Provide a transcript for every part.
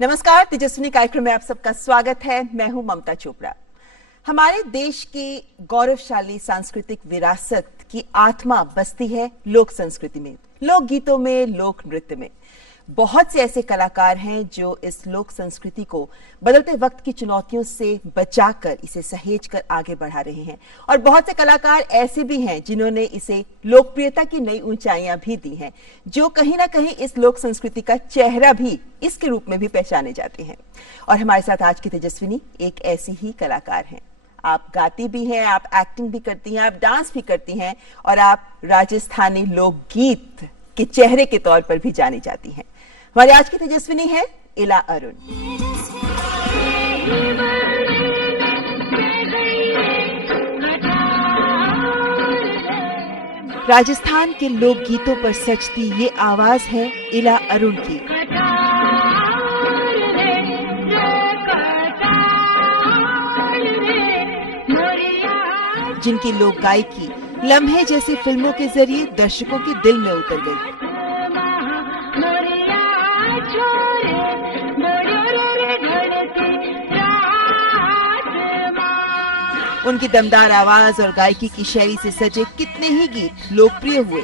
नमस्कार, तेजस्विनी कार्यक्रम में आप सबका स्वागत है। मैं हूं ममता चोपड़ा। हमारे देश की गौरवशाली सांस्कृतिक विरासत की आत्मा बसती है लोक संस्कृति में, लोक गीतों में, लोक नृत्य में। बहुत से ऐसे कलाकार हैं जो इस लोक संस्कृति को बदलते वक्त की चुनौतियों से बचाकर इसे सहेजकर आगे बढ़ा रहे हैं, और बहुत से कलाकार ऐसे भी हैं जिन्होंने इसे लोकप्रियता की नई ऊंचाइयां भी दी हैं, जो कहीं ना कहीं इस लोक संस्कृति का चेहरा भी इसके रूप में भी पहचाने जाते हैं। और हमारे साथ आज की तेजस्विनी एक ऐसी ही कलाकार हैं। आप गाती भी हैं, आप एक्टिंग भी करती हैं, आप डांस भी करती हैं, और आप राजस्थानी लोकगीत के चेहरे के तौर पर भी जानी जाती हैं। हमारी आज की तेजस्विनी है इला अरुण। राजस्थान के लोक गीतों पर सजती ये आवाज है इला अरुण की। जिनकी लोक गायकी लम्हे जैसी फिल्मों के जरिए दर्शकों के दिल में उतर गई। उनकी दमदार आवाज और गायकी की शैली से सजे कितने ही गीत लोकप्रिय हुए।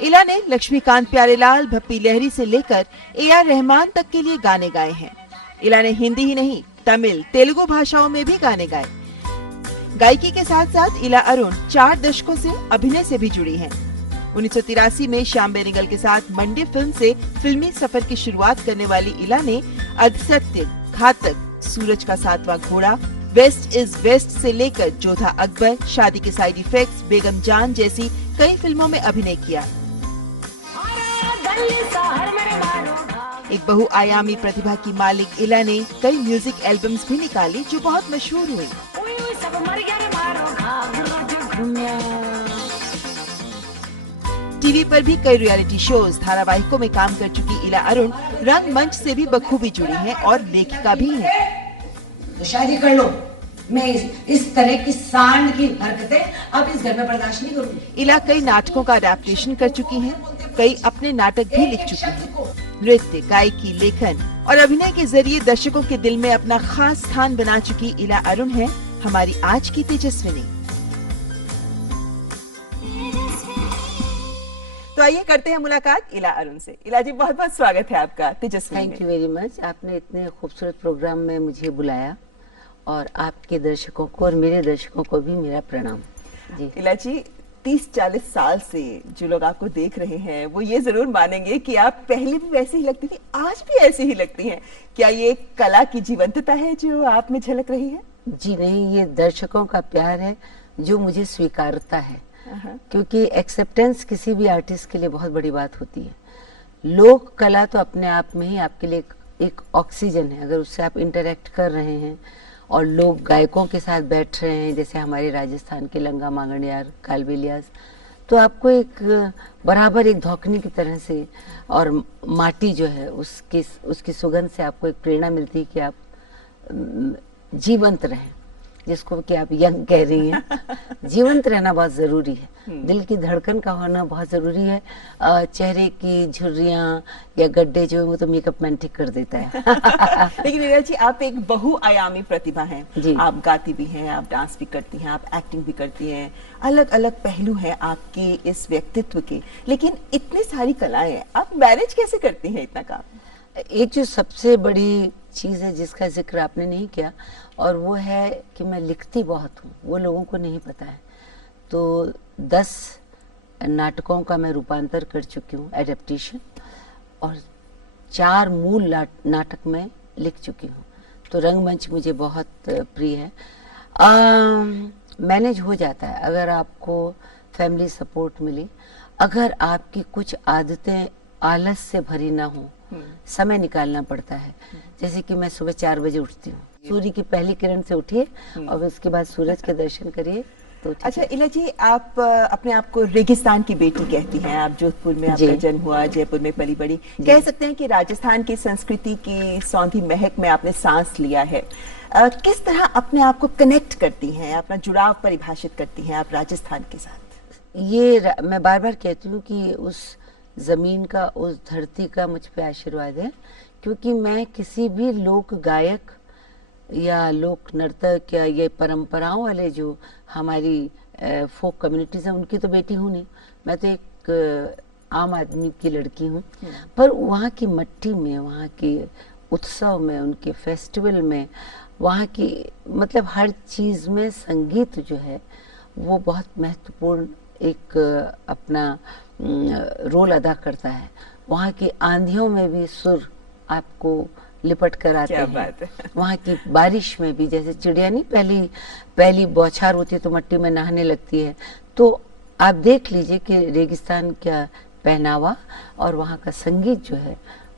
इला ने लक्ष्मीकांत प्यारेलाल, भप्पी लहरी से लेकर AR रहमान तक के लिए गाने गाए हैं। इला ने हिंदी ही नहीं, तमिल, तेलुगु भाषाओं में भी गाने गाए। गायकी के साथ साथ इला अरुण 4 दशकों से अभिनय से भी जुड़ी हैं। 1983 में श्याम बेनेगल के साथ मंडी फिल्म से फिल्मी सफर की शुरुआत करने वाली इला ने अधसत्य, घातक, सूरज का 7वां घोड़ा, वेस्ट इज वेस्ट से लेकर जोधा अकबर, शादी के साइड इफेक्ट्स, बेगम जान जैसी कई फिल्मों में अभिनय किया। एक बहुआयामी प्रतिभा की मालिक इला ने कई म्यूजिक एल्बम्स भी निकाली जो बहुत मशहूर हुई। टीवी पर भी कई रियलिटी शोज, धारावाहिकों में काम कर चुकी इला अरुण रंगमंच से भी बखूबी जुड़ी हैं और लेखिका भी हैं। तो शादी कर लो, मैं इस तरह की सांड की हरकतें अब इस घर में बर्दाश्त नहीं करूंगी। इला कई नाटकों का अडैप्टेशन कर चुकी हैं, कई अपने नाटक भी लिख चुकी हैं। नृत्य, गायकी, लेखन और अभिनय के जरिए दर्शकों के दिल में अपना खास स्थान बना चुकी इला अरुण है हमारी आज की तेजस्विनी। तो आइए करते हैं मुलाकात इला अरुण से। इला जी, बहुत बहुत स्वागत है आपका Tejaswini. Thank you very much. आपने इतने खूबसूरत प्रोग्राम में मुझे बुलाया, और आपके दर्शकों को और मेरे दर्शकों को भी मेरा प्रणाम। जी इला जी, 30-40 साल से जो लोग आपको देख रहे हैं वो ये जरूर मानेंगे कि आप पहले भी वैसे ही लगती थी, आज भी ऐसी ही लगती हैं। क्या ये कला की जीवंतता है जो आप में झलक रही है? जी नहीं, ये दर्शकों का प्यार है जो मुझे स्वीकारता है, क्योंकि एक्सेप्टेंस किसी भी आर्टिस्ट के लिए बहुत बड़ी बात होती है। लोक कला तो अपने आप में ही आपके लिए एक ऑक्सीजन है। अगर उससे आप इंटरेक्ट कर रहे हैं और लोग गायकों के साथ बैठ रहे हैं, जैसे हमारे राजस्थान के लंगा मांगणियार, कालबेलियाज, तो आपको एक बराबर एक धौकनी की तरह से, और माटी जो है उसकी सुगंध से आपको एक प्रेरणा मिलती है कि आप जीवंत रहें, जिसको कि आप यंग कह रही हैं। जीवंत रहना बहुत जरूरी है, दिल की धड़कन का होना बहुत जरूरी है। चेहरे की झुर्रियां या गड्ढे जो है वो तो मेकअप मैन ठीक कर देता है। लेकिन इला जी, आप एक बहुआयामी प्रतिभा हैं। आप गाती भी हैं, आप डांस भी करती हैं, आप एक्टिंग भी करती हैं। अलग अलग पहलू हैं आपके इस व्यक्तित्व के, लेकिन इतनी सारी कलाएं, आप मैनेज कैसे करती हैं इतना काम? एक जो सबसे बड़ी चीज है जिसका जिक्र आपने नहीं किया, और वो है कि मैं लिखती बहुत हूँ, वो लोगों को नहीं पता है। तो 10 नाटकों का मैं रूपांतर कर चुकी हूँ, एडेप्टेशन, और 4 मूल नाटक में लिख चुकी हूँ। तो रंगमंच मुझे बहुत प्रिय है। मैनेज हो जाता है अगर आपको फैमिली सपोर्ट मिले, अगर आपकी कुछ आदतें आलस से भरी ना हो, समय निकालना पड़ता है। जैसे कि मैं सुबह 4 बजे उठती हूँ, सूर्य की पहली किरण से उठिए और उसके बाद सूरज के दर्शन करिए। तो अच्छा इला जी, आप अपने आप को रेगिस्तान की बेटी कहती हैं। आप जोधपुर में आपका जन्म हुआ, जयपुर में पली बड़ी। कह सकते हैं कि राजस्थान की संस्कृति की सौंधी महक में आपने सांस लिया है। किस तरह अपने आप को कनेक्ट करती हैं, अपना जुड़ाव परिभाषित करती हैं आप राजस्थान के साथ? मैं बार बार कहती हूँ कि उस जमीन का, उस धरती का मुझ पे आशीर्वाद है, क्योंकि मैं किसी भी लोक गायक या लोक नर्तक या ये परंपराओं वाले जो हमारी फोक कम्युनिटीज हैं उनकी तो बेटी हूँ नहीं। मैं तो एक आम आदमी की लड़की हूँ। पर वहाँ की मट्टी में, वहाँ के उत्सव में, उनके फेस्टिवल में, वहाँ की मतलब हर चीज़ में संगीत जो है वो बहुत महत्वपूर्ण एक अपना रोल अदा करता है। वहाँ की आंधियों में भी सुर आपको लिपट कर आते क्या हैं। बात है। वहाँ की बारिश में भी, जैसे चिड़िया नहीं पहली बौछार होती है तो मट्टी में नहाने लगती है, तो आप देख लीजिए कि रेगिस्तान का पहनावा और वहाँ का संगीत जो है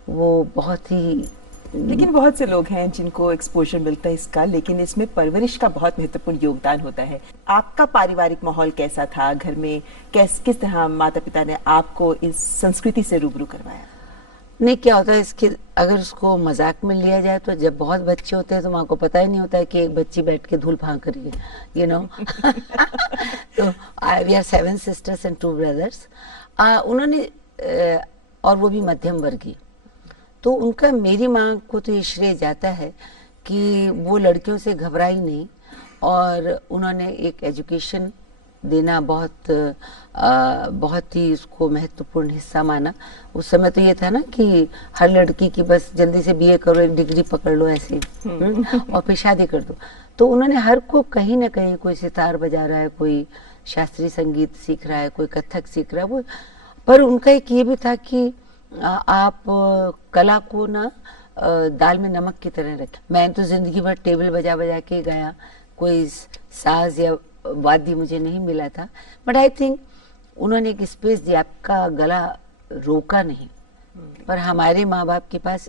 वो बहुत ही। लेकिन बहुत से लोग हैं जिनको एक्सपोजर मिलता है इसका, लेकिन इसमें परवरिश का बहुत महत्वपूर्ण योगदान होता है। आपका पारिवारिक माहौल कैसा था घर में? किस तरह माता पिता ने आपको इस संस्कृति से रूबरू करवाया? नहीं, क्या होता है इसके, अगर उसको मजाक में लिया जाए तो जब बहुत बच्चे होते हैं तो माँ को पता ही नहीं होता है कि एक बच्ची बैठ के धूल फांक रही है, यू नो। तो we are 7 sisters and 2 brothers। उन्होंने और वो भी मध्यम वर्गीय, तो उनका, मेरी माँ को तो ये श्रेय जाता है कि वो लड़कियों से घबराई नहीं और उन्होंने एक एजुकेशन देना बहुत ही उसको महत्वपूर्ण हिस्सा माना। उस समय तो ये था ना कि हर लड़की की बस जल्दी से बीए करो, एक डिग्री पकड़ लो ऐसे, और फिर शादी कर दो। तो उन्होंने हर को कहीं ना कहीं, कोई सितार बजा रहा है, कोई शास्त्रीय संगीत सीख रहा है, कोई कथक सीख रहा है, वो, पर उनका एक ये भी था कि आप कला को ना दाल में नमक की तरह रखें। मैं तो जिंदगी भर टेबल बजा बजा के गाया, कोई साज या वाद्य मुझे नहीं मिला था, बट आई थिंक उन्होंने एक स्पेस दिया, आपका गला रोका नहीं। पर हमारे माँ बाप के पास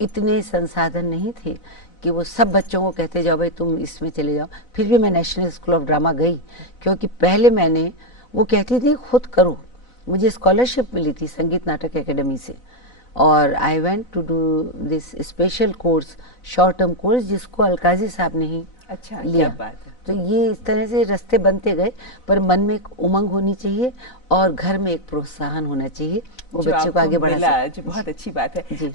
इतने संसाधन नहीं थे कि वो सब बच्चों को कहते जाओ भाई तुम इसमें चले जाओ। फिर भी मैं नेशनल स्कूल ऑफ ड्रामा गई, क्योंकि पहले मैंने, वो कहती थी खुद करो, मुझे स्कॉलरशिप मिली थी संगीत नाटक एकेडमी से, और I went to do this special course, short term course, जिसको अलकाजी साहब ने ही अच्छा, लिया। क्या बात है। तो ये इस तरह से रास्ते बनते गए, पर मन में एक उमंग होनी चाहिए और घर में एक प्रोत्साहन होना चाहिए, वो जो बच्चे को आपको आगे बढ़ा मिला, सके। जो बहुत अच्छी बात है। जी।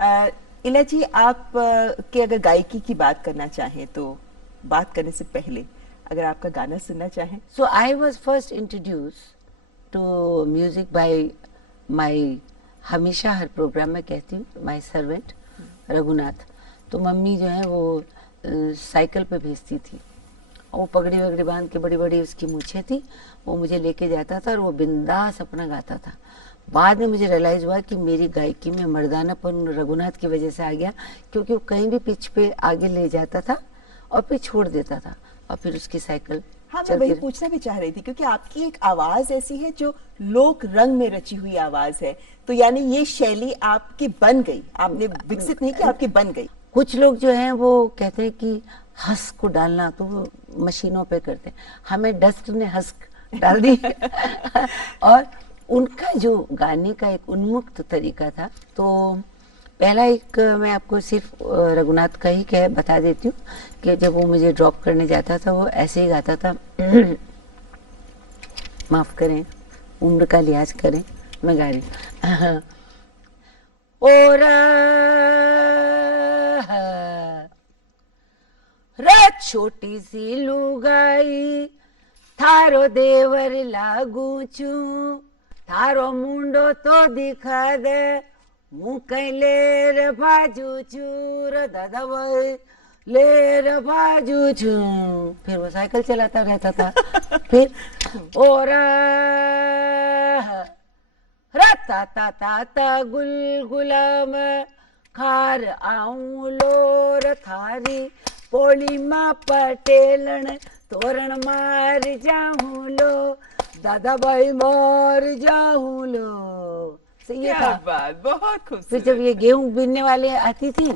इला जी, आप के अगर गायकी की बात करना चाहें तो बात करने से पहले अगर आपका गाना सुनना चाहें। So I was first introduced to music by my, हमेशा हर प्रोग्राम में कहती हूँ, माई सर्वेंट रघुनाथ। तो मम्मी जो है वो साइकिल पे भेजती थी, और वो पगड़ी वगड़ी बांध के, बड़ी बड़ी उसकी मूछें थी, वो मुझे लेके जाता था और वो बिंदास अपना गाता था। बाद में मुझे रियलाइज हुआ कि मेरी गायकी में मर्दानापन रघुनाथ की वजह से आ गया, क्योंकि वो कहीं भी पिच पे आगे ले जाता था और फिर छोड़ देता था, और फिर उसकी साइकिल हाँ, मैं चलती वही रही। पूछना भी चाह रही थी, क्योंकि आपकी एक आवाज ऐसी है जो लोक रंग में रची हुई आवाज है, तो यानी ये शैली आपकी बन गई, आपने विकसित नहीं की, आपकी बन गई। कुछ लोग जो हैं वो कहते हैं कि हंस को डालना तो वो मशीनों पे करते हैं, हमें डस्ट ने हंस डाल दी। और उनका जो गाने का एक उन्मुक्त तरीका था। तो पहला एक मैं आपको सिर्फ रघुनाथ का ही बता देती हूँ कि जब वो मुझे ड्रॉप करने जाता था वो ऐसे ही गाता था। माफ करें, उम्र का लिहाज करें, मैं गा रही हूँ। और छोटी सी लुगाई थारो देवर लागू छू, थारो मुंडो तो दिखा दे, मुकई लेर बाजू चूर दादा भाई लेर बाजू छू। फिर वो साइकिल चलाता रहता था। फिर और रता ता ता ता गुलगुलाम खार आऊं लोर थारी पोली माँ पटेलन तोरण मार जाऊं लो, दादा भाई मार जाऊं लो। ये क्या था। बात, बहुत फिर खूबसूरत। जब ये गेहूं बीनने वाले आती थी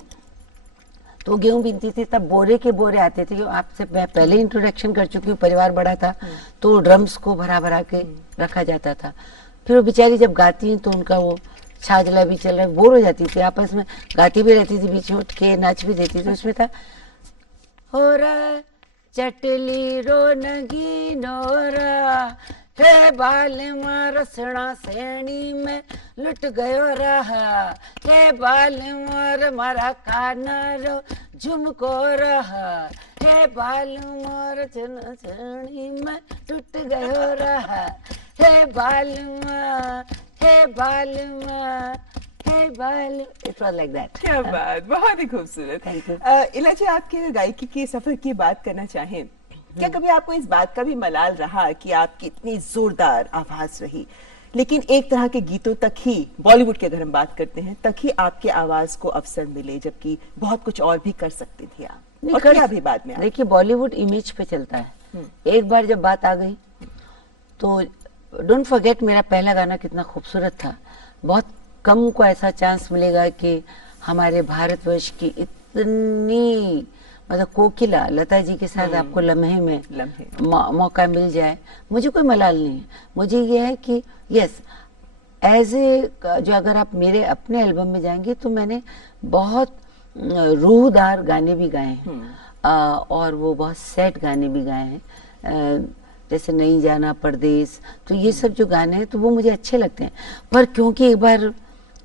तो गेहूं बीनती थी, तब बोरे के बोरे आते थे। आपसे मैं पहले इंट्रोडक्शन कर चुकी हूँ, परिवार बड़ा था तो ड्रम्स को भरा भरा के रखा जाता था। फिर वो बेचारी जब गाती हैं तो उनका वो छाजला भी चल रहा, बोर हो जाती थी, आपस में गाती भी रहती थी, बीच में उठ के नाच भी देती थी। उसमें था होरा चटली रो नगी नोरा हे बाल रसना सेणी में लुट गयो रहा, हे बाल मारा कानरो झुमको रहा, हे बाल रसना सेणी में टूट गयो रहा, हे बाल हे बाल हे बाल। It was like that. क्या बात, बहुत ही खूबसूरत। Thank you. इला जी, आपके गायकी के सफर की बात करना चाहें, क्या कभी आपको इस बात का भी मलाल रहा कि आपकी इतनी जोरदार आवाज रही, लेकिन एक तरह के गीतों तक ही, बॉलीवुड की अगर हम बात करते हैं, तक ही आपके आवाज को अवसर मिले, जबकि बहुत कुछ और भी कर सकती थी आप, नहीं और कर किया भी बाद में? देखिए, बॉलीवुड इमेज पे चलता है। एक बार जब बात आ गई तो डोंट फॉरगेट, मेरा पहला गाना कितना खूबसूरत था। बहुत कम को ऐसा चांस मिलेगा कि हमारे भारतवर्ष की इतनी, मतलब कोकिला लता जी के साथ आपको लम्हे में मौका मिल जाए। मुझे कोई मलाल नहीं है, मुझे ये है कि यस, एज ए, जो अगर आप मेरे अपने एल्बम में जाएंगे तो मैंने बहुत रूहदार गाने भी गाए हैं, और वो बहुत सैड गाने भी गाए हैं, जैसे नहीं जाना परदेस। तो ये सब जो गाने हैं तो वो मुझे अच्छे लगते हैं, पर क्योंकि एक बार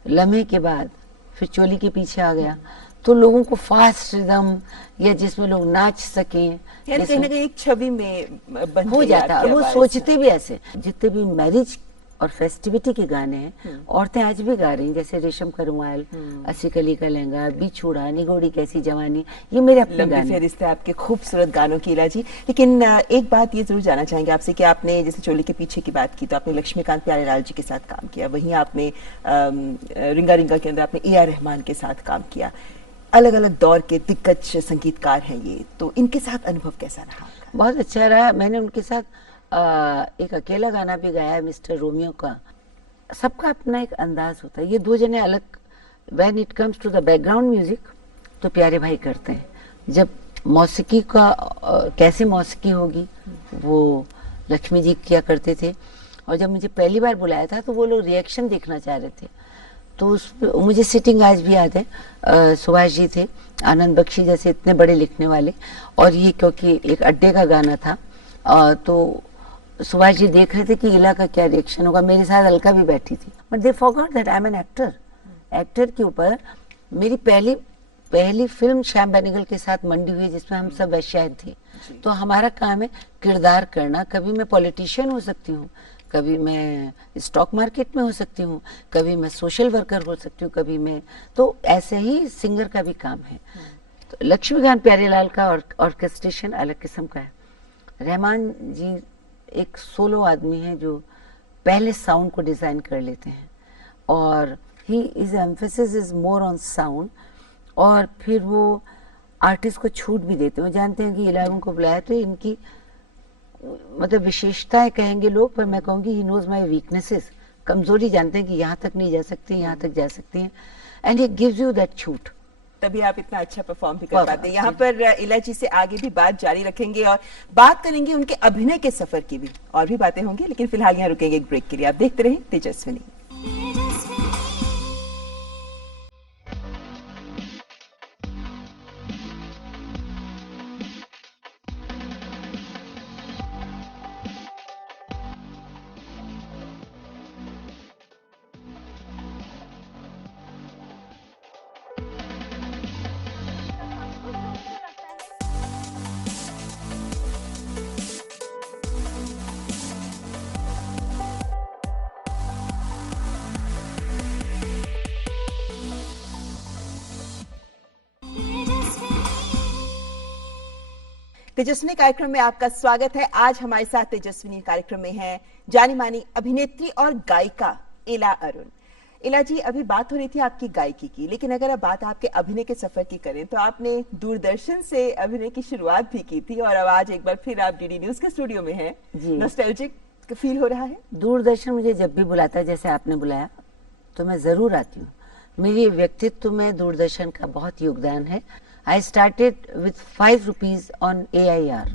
लम्हे के बाद फिर चोली के पीछे आ गया, तो लोगों को फास्ट रिदम या जिसमें लोग नाच सकें, यानी कहीं ना कहीं एक छवि में बन हो गई जाता है। और आपकी वो आवाज। सोचते भी ऐसे, जितने भी मैरिज और फेस्टिविटी के गाने हैं, औरतें आज भी गा रही हैं, जैसे रेशम का रुमाल, अस्सी कली का लहंगा, बिछुड़ा, निगोड़ी कैसी जवानी, ये मेरे अपने लंबी गाने। फहरिस्त है आपके खूबसूरत गानों की, इला जी। लेकिन एक बात ये जरूर जानना चाहेंगे आपसे कि आपने जैसे चोली के पीछे की बात की, तो आपने लक्ष्मीकांत प्यारेलाल जी के साथ काम किया, वहीं आपने रिंगा रिंगा के अंदर आपने ए आर रहमान के साथ काम किया। अलग अलग दौर के दिग्गज संगीतकार हैं ये, तो इनके साथ अनुभव कैसा रहा आपका? बहुत अच्छा रहा। मैंने उनके साथ एक अकेला गाना भी गाया है, मिस्टर रोमियो का। सबका अपना एक अंदाज होता है, ये दो जने अलग। When it comes to the background music तो प्यारे भाई करते हैं, जब मौसीकी का कैसे मौसीकी होगी वो लक्ष्मी जी किया करते थे। और जब मुझे पहली बार बुलाया था तो वो लोग रिएक्शन देखना चाह रहे थे, तो मुझे सिटिंग आज भी याद है। सुभाष जी थे, आनंद बख्शी जैसे इतने बड़े लिखने वाले, और ये क्योंकि एक अड्डे का गाना था, तो सुभाष जी देख रहे थे कि इला का क्या रिएक्शन होगा। मेरे साथ अलका भी बैठी थी, but they forgot that I am an actor. Actor के ऊपर मेरी पहली फिल्म श्याम बेनेगल के साथ मंडी हुई, जिसमें हम सब वैश्यायन थे। तो हमारा काम है किरदार करना। कभी मैं पॉलिटिशियन हो सकती हूँ, कभी मैं स्टॉक मार्केट में हो सकती हूँ, कभी मैं सोशल वर्कर हो सकती हूँ, कभी मैं, तो ऐसे ही सिंगर का भी काम है। तो लक्ष्मीकांत प्यारेलाल का ऑर्केस्ट्रेशन अलग किस्म का है। रहमान जी एक सोलो आदमी है जो पहले साउंड को डिजाइन कर लेते हैं, और he is emphasis is more on sound, और फिर वो आर्टिस्ट को छूट भी देते हैं। वो जानते हैं कि इलाकों को बुलाया तो इनकी मतलब विशेषताएं कहेंगे लोग, पर मैं कहूंगी ही नोज माय वीकनेसेस। कमजोरी जानते हैं कि यहाँ तक नहीं जा सकती, यहाँ तक जा सकती हैं, and he gives you that छूट। तभी आप इतना अच्छा परफॉर्म भी कर पाते हैं। यहाँ पर इला जी से आगे भी बात जारी रखेंगे और बात करेंगे उनके अभिनय के सफर की भी, और भी बातें होंगी, लेकिन फिलहाल यहाँ रुकेंगे एक ब्रेक के लिए। आप देखते रहिए तेजस्विनी। तेजस्विनी कार्यक्रम में आपका स्वागत है। आज हमारे साथ तेजस्विनी कार्यक्रम में है जानी मानी अभिनेत्री और गायिका इला अरुण। इला जी, अभी बात हो रही थी आपकी गायकी की, लेकिन अगर अब बात आपके अभिनय के सफर की करें तो आपने दूरदर्शन से अभिनय की शुरुआत भी की थी, और अब आज एक बार फिर आप डीडी न्यूज के स्टूडियो में हैं। नॉस्टैल्जिक फील हो रहा है? दूरदर्शन मुझे जब भी बुलाता है, जैसे आपने बुलाया, तो मैं जरूर आती हूँ। मेरे व्यक्तित्व में दूरदर्शन का बहुत योगदान है। I started with 5 rupees on AIR।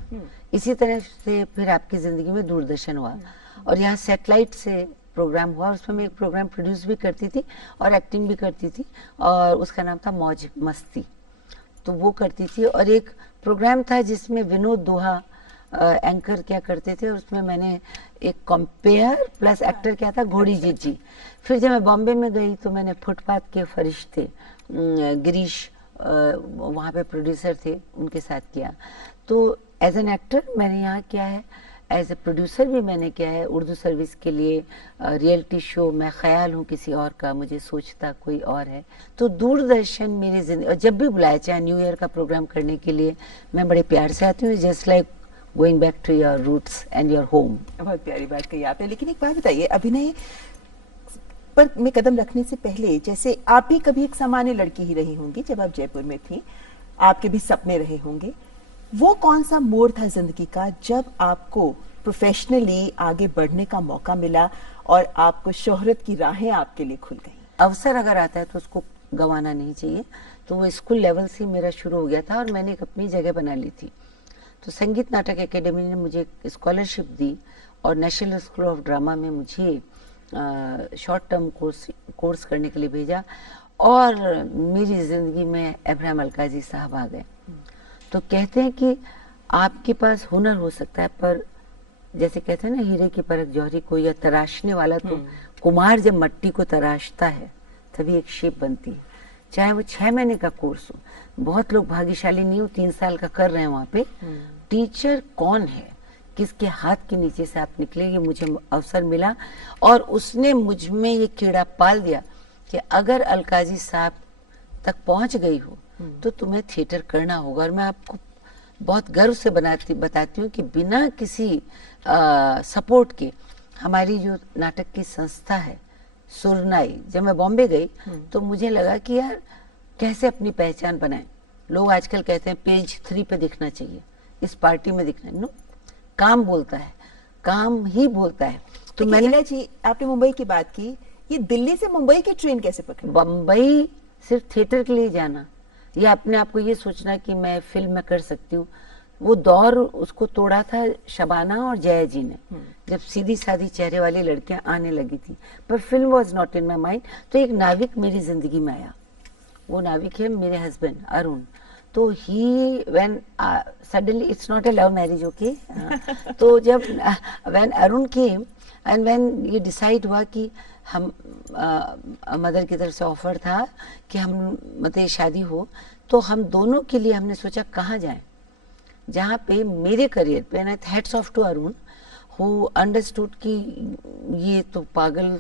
इसी तरह से फिर आपकी जिंदगी में दूरदर्शन हुआ, और यहाँ सैटेलाइट से प्रोग्राम हुआ। उसमें मैं एक प्रोग्राम प्रोड्यूस भी करती थी और एक्टिंग भी करती थी, और उसका नाम था मौज मस्ती, तो वो करती थी। और एक प्रोग्राम था जिसमें विनोद दोहा एंकर क्या करते थे, और उसमें मैंने एक कंपेयर प्लस एक्टर क्या था, घोड़ी जीजी। फिर जब मैं बॉम्बे में गई तो मैंने फुटपाथ के फरिश्ते गिरीश वहाँ पे प्रोड्यूसर थे, उनके साथ किया। तो एज एन एक्टर मैंने यहाँ किया है, एज ए प्रोड्यूसर भी मैंने किया है उर्दू सर्विस के लिए। रियलिटी शो मैं ख्याल हूँ किसी और का, मुझे सोचता कोई और है। तो दूरदर्शन मेरी जिंदगी, और जब भी बुलाया, चाहे न्यू ईयर का प्रोग्राम करने के लिए, मैं बड़े प्यार से आती हूँ, just like going back to your roots and your home. बहुत प्यारी बात कही आपने। लेकिन एक बात बताइए, अभिनय पर में कदम रखने से पहले, जैसे आप भी कभी एक सामान्य लड़की ही रही होंगी जब आप जयपुर में थी, आपके भी सपने रहे होंगे। वो कौन सा मोड़ था जिंदगी का जब आपको प्रोफेशनली आगे बढ़ने का मौका मिला और आपको शोहरत की राहें आपके लिए खुल गई? अवसर अगर आता है तो उसको गंवाना नहीं चाहिए। तो वो स्कूल लेवल से मेरा शुरू हो गया था और मैंने एक अपनी जगह बना ली थी। तो संगीत नाटक एकेडमी ने मुझे स्कॉलरशिप दी और नेशनल स्कूल ऑफ ड्रामा में मुझे शॉर्ट टर्म कोर्स करने के लिए भेजा, और मेरी जिंदगी में अब्राहम अलकाजी साहब आ गए। तो कहते हैं कि आपके पास हुनर हो सकता है, पर जैसे कहते हैं ना, हीरे की परख जौहरी को, या तराशने वाला तो कुम्हार जब मट्टी को तराशता है तभी एक शेप बनती है। चाहे वो 6 महीने का कोर्स हो, बहुत लोग भाग्यशाली नहीं हो 3 साल का कर रहे हैं वहां पे। टीचर कौन है, किसके हाथ के नीचे से आप निकले, ये मुझे अवसर मिला और उसने मुझ में ये कीड़ा पाल दिया कि अगर अलकाजी साहब तक पहुंच गई हो तो तुम्हें थिएटर करना होगा। और मैं आपको बहुत गर्व से बताती हूँ कि बिना किसी सपोर्ट के हमारी जो नाटक की संस्था है सुरनाई, जब मैं बॉम्बे गई तो मुझे लगा कि यार कैसे अपनी पहचान बनाएं। लोग आजकल कहते हैं पेज 3 पे दिखना चाहिए, इस पार्टी में दिखना, नो, काम बोलता है, काम ही बोलता है। तो मैंने जी, आपने मुंबई की बात की, ये दिल्ली से मुंबई की ट्रेन कैसे पकड़ी? बम्बई सिर्फ थिएटर के लिए जाना या अपने आप को ये सोचना कि मैं फिल्म में कर सकती हूँ, वो दौर उसको तोड़ा था शबाना और जया जी ने, जब सीधी सादी चेहरे वाली लड़कियां आने लगी थी। पर film was not in my mind. तो एक नाविक मेरी जिंदगी में आया, वो नाविक है मेरे हस्बैंड अरुण। तो he when suddenly, it's not a love marriage, okay. तो जब when Arun came and when ये डिसाइड हुआ कि हम मदर की तरफ से ऑफर था कि हम मतलब शादी हो, तो हम दोनों के लिए हमने सोचा कहाँ जाएं, जहाँ पे मेरे करियर पे, and hats off to Arun who understood कि ये तो पागल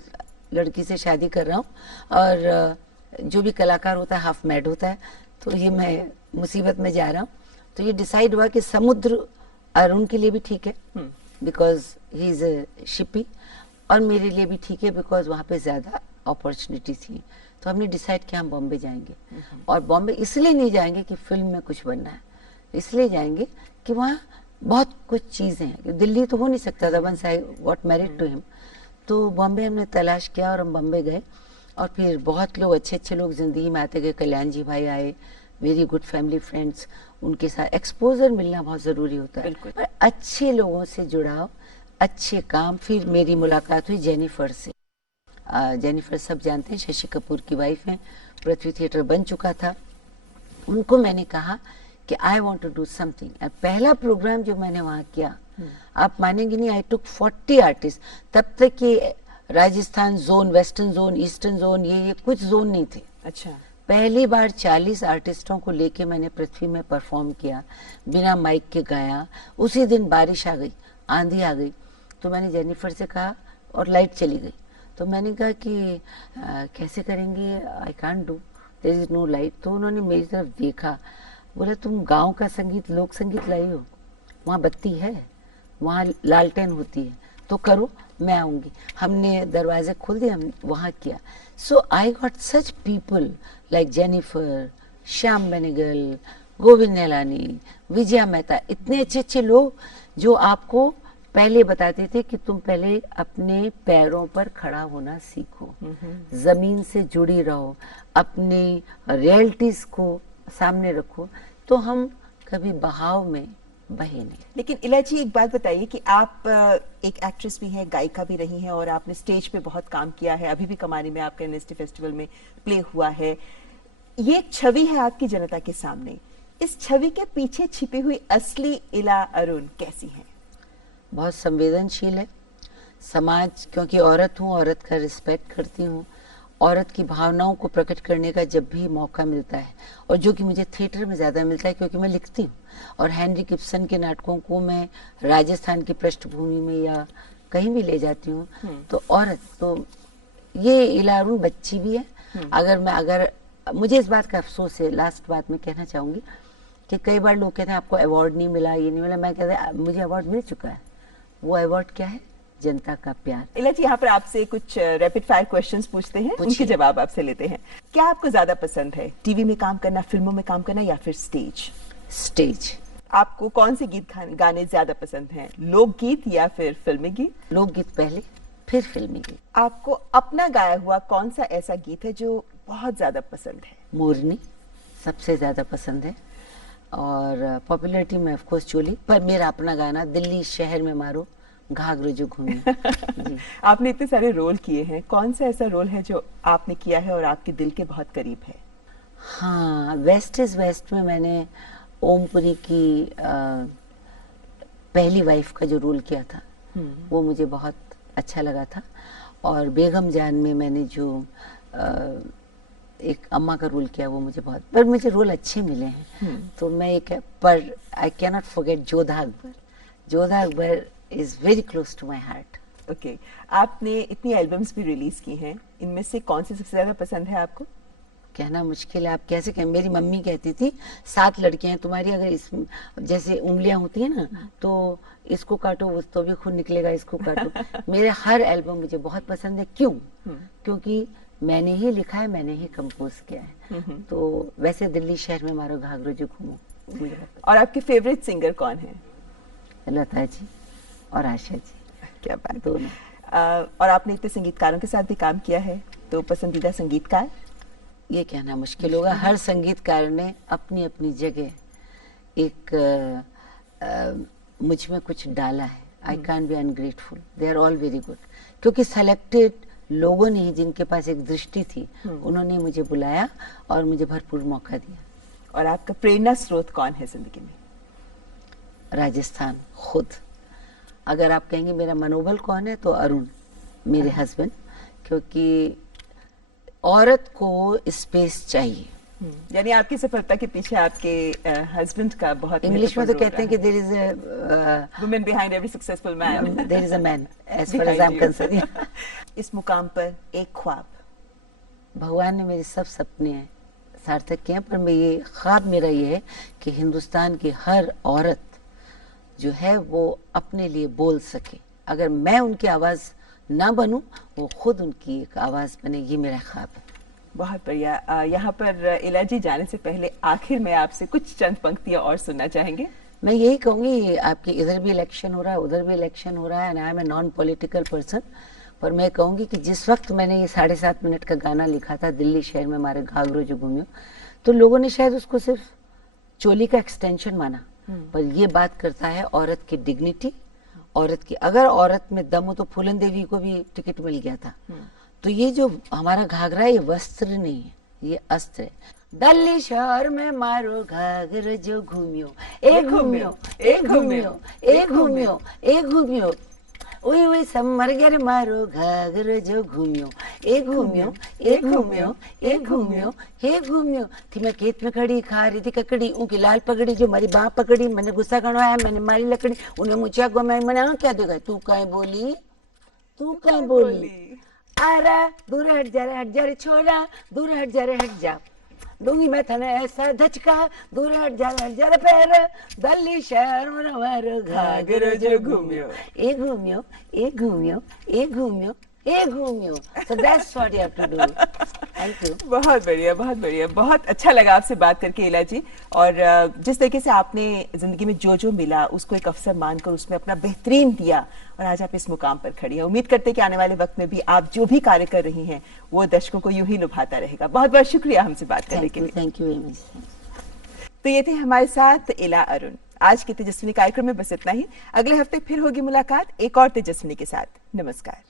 लड़की से शादी कर रहा हूँ, और जो भी कलाकार होता है हाफ मैड होता है, तो ये मैं मुसीबत में जा रहा हूँ। तो ये डिसाइड हुआ कि समुद्र अरुण के लिए भी ठीक है बिकॉज ही इज अ शिपी, और मेरे लिए भी ठीक है बिकॉज वहाँ पे ज्यादा अपॉर्चुनिटी थी। तो हमने डिसाइड किया हम बॉम्बे जाएंगे, और बॉम्बे इसलिए नहीं जाएंगे कि फिल्म में कुछ बनना है, इसलिए जाएंगे कि वहाँ बहुत कुछ चीजें हैं। दिल्ली तो हो नहीं सकता था, once I got married to him. तो बॉम्बे हमने तलाश किया और हम बॉम्बे गए, और फिर बहुत लोग अच्छे अच्छे लोग जिंदगी में आते गए। कल्याण जी भाई आए, वेरी गुड फैमिली फ्रेंड्स, उनके साथ एक्सपोजर मिलना बहुत जरूरी होता है, पर अच्छे लोगों से जुड़ाव, अच्छे काम। फिर मेरी मुलाकात हुई जेनिफर से। जेनिफर सब जानते हैं, शशि कपूर की वाइफ हैं, पृथ्वी थिएटर बन चुका था। उनको मैंने कहा कि I want to do something. पहला प्रोग्राम जो मैंने वहाँ किया, आप मानेंगे नहीं, आई टुक 40 आर्टिस्ट। तब तक ये Rajasthan zone, western zone, eastern zone, ये कुछ जोन नहीं थे। अच्छा, पहली बार 40 आर्टिस्टों को लेके मैंने पृथ्वी में परफॉर्म किया, बिना माइक के गाया। उसी दिन बारिश आ गई, आंधी आ गई, तो मैंने जेनिफर से कहा, और लाइट चली गई, तो मैंने कहा कि कैसे करेंगे, I can't do, there is no light. तो उन्होंने मेरी तरफ देखा, बोला तुम गांव का संगीत, लोक संगीत लाई हो, वहाँ बत्ती है, वहाँ लालटेन होती है, तो करो, मैं आऊंगी। हमने दरवाजे खोल दिए, हमने वहाँ किया। So I got such people like Jennifer, Shyam Benegal, Govind Nihalani, Vijaya Mehta, इतने अच्छे अच्छे लोग जो आपको पहले बताते थे कि तुम पहले अपने पैरों पर खड़ा होना सीखो, जमीन से जुड़ी रहो, अपनी रियलिटीज को सामने रखो, तो हम कभी बहाव में बहे नहीं। लेकिन इलाजी, एक बात बताइए कि आप एक एक्ट्रेस भी हैं, गायिका भी रही हैं, और आपने स्टेज पे बहुत काम किया है, अभी भी कमानी में आपका यूनिवर्सिटी फेस्टिवल में प्ले हुआ है। ये एक छवि है आपकी जनता के सामने, इस छवि के पीछे छिपी हुई असली इला अरुण कैसी है? बहुत संवेदनशील है। समाज, क्योंकि औरत हूँ, औरत का रिस्पेक्ट करती हूँ, औरत की भावनाओं को प्रकट करने का जब भी मौका मिलता है, और जो कि मुझे थिएटर में ज़्यादा मिलता है क्योंकि मैं लिखती हूँ, और हेनरी गिब्सन के नाटकों को मैं राजस्थान की पृष्ठभूमि में या कहीं भी ले जाती हूँ, तो औरत, तो ये इला अरुण बच्ची भी है। अगर मुझे इस बात का अफसोस है, लास्ट बात मैं कहना चाहूँगी कि कई बार लोग कहते हैं आपको अवार्ड नहीं मिला, ये नहीं मिला। मैं कहते हैं मुझे अवार्ड मिल चुका है। वो अवार्ड क्या है? जनता का प्यार। इला जी, यहाँ पर आपसे कुछ रैपिड फायर क्वेश्चंस पूछते हैं, उनके जवाब आपसे लेते हैं। क्या आपको ज्यादा पसंद है, टीवी में काम करना, फिल्मों में काम करना, या फिर स्टेज? स्टेज। आपको कौन से गीत गाने ज्यादा पसंद हैं, लोकगीत या फिर फिल्मी गीत? लोकगीत पहले, फिर फिल्मी गीत। आपको अपना गाया हुआ कौन सा ऐसा गीत है जो बहुत ज्यादा पसंद है? मोरनी सबसे ज्यादा पसंद है, और पॉपुलैरिटी में ऑफ कोर्स चोली, पर मेरा अपना गाना दिल्ली शहर में मारो घाघरो जो घूमे। आपने इतने सारे रोल किए हैं, कौन सा ऐसा रोल है जो आपने किया है और आपके दिल के बहुत करीब है? हाँ, वेस्ट इज वेस्ट में मैंने ओमपुरी की पहली वाइफ का जो रोल किया था, वो मुझे बहुत अच्छा लगा था। और बेगम जान में मैंने जो एक अम्मा का रोल किया, वो मुझे बहुत, पर मुझे रोल अच्छे मिले हैं। तो मैं एक, पर I can not forget Jodha Akbar. Jodha Akbar is very close to my heart. Okay, आपने इतनी एल्बम्स भी रिलीज की हैं, इनमें से कौन सी सबसे ज्यादा पसंद है आपको? कहना मुश्किल है, आप कैसे कहें। मेरी मम्मी कहती थी 7 लड़कियां हैं तुम्हारी, अगर इस जैसे उंगलियां होती है ना, तो इसको काटो वो तो भी खून निकलेगा, इसको काटो। मेरे हर एल्बम मुझे बहुत पसंद है। क्यों? क्योंकि मैंने ही लिखा है, मैंने ही कंपोज किया है। तो वैसे दिल्ली शहर में मारो घाघरो जो घूमो। और आपके फेवरेट सिंगर कौन है? लता जी और आशा जी। क्या बात। दोनों। और आपने इतने संगीतकारों के साथ भी काम किया है, तो पसंदीदा संगीतकार? ये कहना मुश्किल होगा। हर संगीतकार ने अपनी अपनी जगह एक मुझ में कुछ डाला है। I can't be ungrateful, they are all very good. क्योंकि सेलेक्टेड लोगों ने ही, जिनके पास एक दृष्टि थी, उन्होंने मुझे बुलाया और मुझे भरपूर मौका दिया। और आपका प्रेरणा स्रोत कौन है जिंदगी में? राजस्थान खुद। अगर आप कहेंगे मेरा मनोबल कौन है, तो अरुण, मेरे हस्बैंड। क्योंकि औरत को स्पेस चाहिए। यानी आपकी सफलता के पीछे आपके हस्बैंड का बहुत, इंग्लिश में तो कहते हैं कि there is a woman behind every successful man, there is a man, as far as I am concerned. इस मुकाम पर एक ख्वाब। भगवान ने मेरे सब सपने सार्थक किए हैं, पर मैं ये ख्वाब मेरा ये है कि हिंदुस्तान की हर औरत जो है वो अपने लिए बोल सके। अगर मैं उनकी आवाज ना बनूं, वो खुद उनकी एक आवाज बने, ये मेरा ख्वाब है। बहुत बढ़िया। यहाँ पर इला जी जाने से पहले आखिर में आपसे कुछ चंद पंक्तियां और सुनना चाहेंगे? मैं यही कहूंगी, आपके इधर भी इलेक्शन हो रहा है, उधर भी इलेक्शन हो रहा है, and I am a non political person, पर मैं कहूंगी कि जिस वक्त मैंने ये 7.5 मिनट का गाना लिखा था, दिल्ली शहर में मारे घाघरो जो घूमियो, तो लोगों ने शायद उसको सिर्फ चोली का एक्सटेंशन माना, पर ये बात करता है औरत की डिग्निटी, औरत की। अगर औरत में दम हो तो फूलन देवी को भी टिकट मिल गया था। तो ये जो हमारा घाघरा है, ये वस्त्र नहीं है, ये अस्त्र है। दिल्ली शहर में मारो घाघर जो घूमियो, ए घूमियो, ए घूमियो, ए घूमियो, ए घूमियो, ओए ओए समर गर मारो घाघर जो घूमियो, ए घूमियो, ए घूमियो, ए घूमियो, हे घूमियो। थी मैं खेत में खड़ी, खा रही थी ककड़ी, उनकी लाल पगड़ी जो मारी बाँ पकड़ी, मैंने गुस्सा करवाया, मैंने मारी लकड़ी, उन्हें मुझे मैंने क्या देगा, तू कहीं बोली, तू कहीं बोली, अरे दूर हट जा रे छोरा, दूर हट जा रे, हट जा, दूंगी मैं थने ऐसा धचका, दूर हट जा रे पैर, दिल्ली शहर में मारो घाघरो जो घूमियो, ए घूमियो, ए घूमियो, ए घूमियो, ए घूमियो। So that's what you have to do. Thank you. बहुत बढ़िया, बहुत बढ़िया। बहुत अच्छा लगा आपसे बात करके इला जी। और जिस तरीके से आपने जिंदगी में जो जो मिला उसको एक अवसर मानकर उसमें अपना बेहतरीन दिया, और आज आप इस मुकाम पर खड़ी हैं। उम्मीद करते हैं कि आने वाले वक्त में भी आप जो भी कार्य कर रही हैं वो दर्शकों को यूं ही लुभाता रहेगा। बहुत बहुत शुक्रिया हमसे बात करने के लिए। Thank you very much. तो ये थे हमारे साथ इला अरुण। आज के तेजस्विनी कार्यक्रम में बस इतना ही। अगले हफ्ते फिर होगी मुलाकात एक और तेजस्विनी के साथ। नमस्कार।